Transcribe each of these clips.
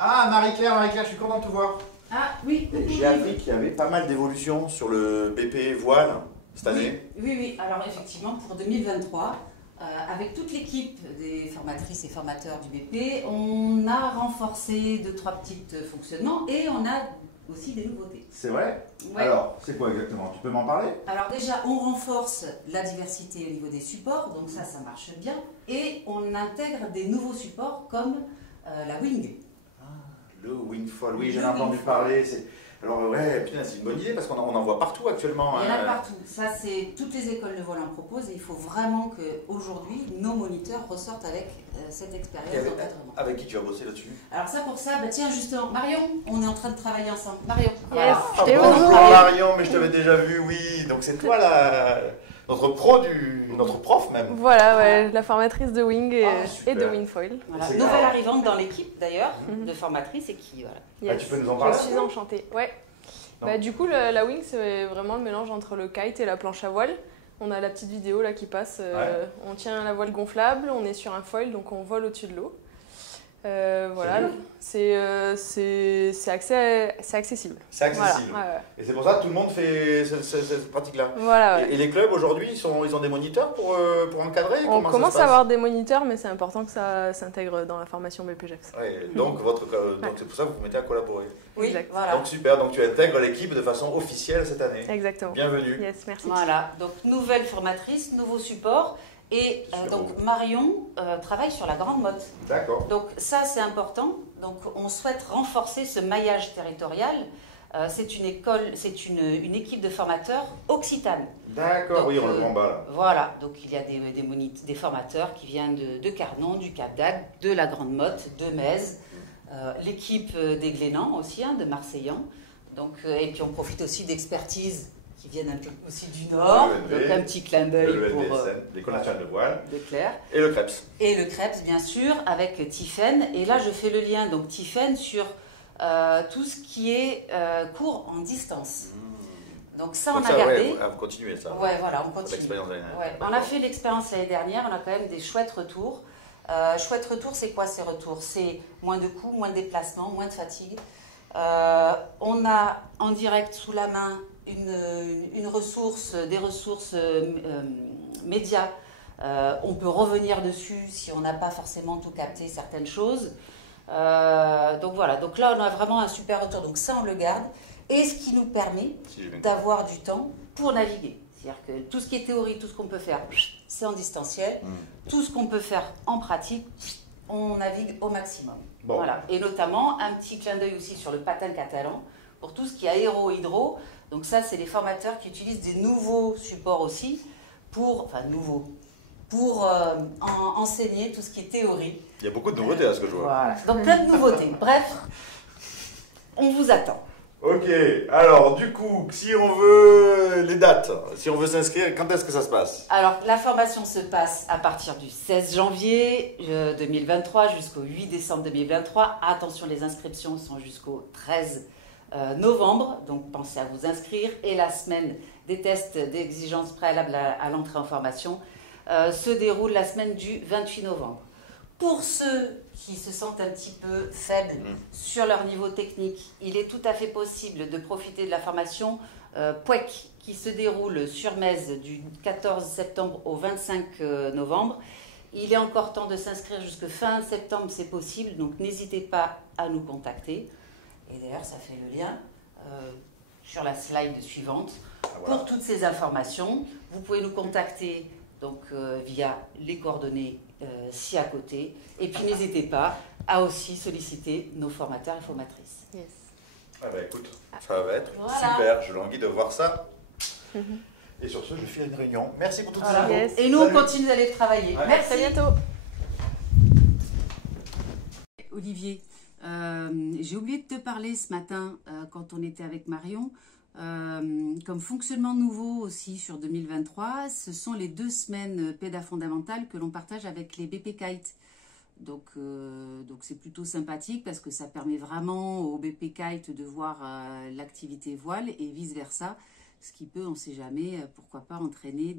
Ah, Marie-Claire, je suis content de te voir. Ah oui. J'ai appris qu'il y avait pas mal d'évolutions sur le BP voile cette année. Oui. Alors effectivement, pour 2023, avec toute l'équipe des formatrices et formateurs du BP, on a renforcé 2-3 petits fonctionnements et on a aussi des nouveautés. C'est vrai? Ouais. Alors, c'est quoi exactement? Tu peux m'en parler? Alors déjà, on renforce la diversité au niveau des supports, donc ça marche bien. Et on intègre des nouveaux supports comme la Wing. Le Wingfoil, oui, Le j'en ai entendu Wingfoil. parler. Alors ouais, putain, c'est une bonne idée parce qu'on en voit partout actuellement. Il y en a partout. Ça, c'est toutes les écoles de vol en proposent et il faut vraiment qu'aujourd'hui, nos moniteurs ressortent avec cette expérience d'encadrement. Avec qui tu as bossé là-dessus? Alors ça, pour ça, bah tiens, justement, Marion, on est en train de travailler ensemble. Marion. Yes. Bonjour Marion, mais je t'avais déjà vu, oui. Donc c'est toi notre prof même. Voilà, ouais, la formatrice de Wing et de Wingfoil. Voilà. C'est Nouvelle grave. arrivante dans l'équipe d'ailleurs, de formatrice et qui, voilà. Yes. Tu peux nous en parler? Je suis enchantée. Ouais. Bah, du coup, la Wing, c'est vraiment le mélange entre le kite et la planche à voile. On a la petite vidéo là qui passe. On tient la voile gonflable, on est sur un foil, donc on vole au-dessus de l'eau. Voilà, c'est accessible. C'est accessible. Voilà, ouais. Et c'est pour ça que tout le monde fait cette pratique-là. Voilà, ouais. Et les clubs aujourd'hui, ils ont des moniteurs pour encadrer? On Comment ça commence se à passe? avoir des moniteurs, mais c'est important que ça s'intègre dans la formation BPJAX. Ouais, donc c'est pour ça que vous vous mettez à collaborer. Oui, Exact. voilà. Donc super, donc tu intègres l'équipe de façon officielle cette année. Exactement. Bienvenue. Yes, merci. Voilà, donc nouvelle formatrice, nouveau support. Et donc Marion travaille sur la grande motte. D'accord. Donc ça, c'est important. Donc on souhaite renforcer ce maillage territorial. C'est une école, c'est une équipe de formateurs occitane. D'accord, oui, on le prend bas là. Voilà, donc il y a des formateurs qui viennent de Carnon, du Cap d'Agde, de la Grande Motte, de Metz, l'équipe des Glénans aussi, de Marseillan. Donc, et puis on profite aussi d'expertises qui viennent un peu aussi du Nord. Le Donc un petit clin d'œil Le pour LDSM, l'École nationale de voile. de Claire. Et le Krebs. Et le Krebs, bien sûr, avec Tiffaine. Et là, je fais le lien, donc Tiffaine, sur tout ce qui est cours en distance. Donc ça, on a gardé. Ouais, vous continuez ça. Ouais, voilà, on continue. L'expérience l'année dernière. Ouais, on a fait l'expérience l'année dernière, on a quand même des chouettes retours. Chouettes retours, c'est quoi ces retours? C'est moins de coûts, moins de déplacements, moins de fatigue. On a en direct sous la main des ressources médias. On peut revenir dessus si on n'a pas forcément tout capté certaines choses. Donc voilà, donc là on a vraiment un super retour, donc ça on le garde. Et ce qui nous permet d'avoir du temps pour naviguer. C'est-à-dire que tout ce qui est théorie, tout ce qu'on peut faire, c'est en distanciel. Tout ce qu'on peut faire en pratique, on navigue au maximum. Bon. Voilà. Et notamment, un petit clin d'œil aussi sur le patin catalan, pour tout ce qui est aéro-hydro. Donc ça, c'est les formateurs qui utilisent des nouveaux supports aussi, pour enseigner tout ce qui est théorie. Il y a beaucoup de nouveautés à ce que je vois. Voilà. Donc plein de nouveautés. Bref, on vous attend. Ok, alors du coup, si on veut les dates, si on veut s'inscrire, quand est-ce que ça se passe? Alors, la formation se passe à partir du 16 janvier 2023 jusqu'au 8 décembre 2023. Attention, les inscriptions sont jusqu'au 13 novembre, donc pensez à vous inscrire. Et la semaine des tests d'exigence préalable à l'entrée en formation se déroule la semaine du 28 novembre. Pour ceux qui se sentent un petit peu faibles sur leur niveau technique, il est tout à fait possible de profiter de la formation POEC qui se déroule sur Metz du 14 septembre au 25 novembre. Il est encore temps de s'inscrire jusque fin septembre, c'est possible, donc n'hésitez pas à nous contacter. Et d'ailleurs, ça fait le lien sur la slide suivante. Pour toutes ces informations, vous pouvez nous contacter donc, via les coordonnées ci à côté. Et puis n'hésitez pas à aussi solliciter nos formateurs et formatrices. Yes. Ah bah écoute, ça va être Voilà. super, j'ai envie de voir ça. Et sur ce, je file à une réunion. Merci pour toutes ces infos. Yes. Et nous, on continue d'aller travailler. Ouais. Merci. À bientôt. Olivier, j'ai oublié de te parler ce matin quand on était avec Marion. Comme fonctionnement nouveau aussi sur 2023, ce sont les 2 semaines PEDA fondamentales que l'on partage avec les BP Kite. Donc c'est plutôt sympathique parce que ça permet vraiment aux BP Kite de voir l'activité voile et vice versa, ce qui peut, on ne sait jamais, pourquoi pas entraîner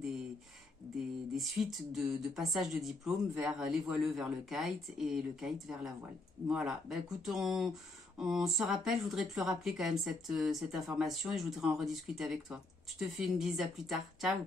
des suites de passage de diplôme vers les voileux vers le kite et le kite vers la voile. Voilà, ben écoute, on se rappelle, je voudrais te le rappeler quand même cette information et je voudrais en rediscuter avec toi. Je te fais une bise, à plus tard, ciao.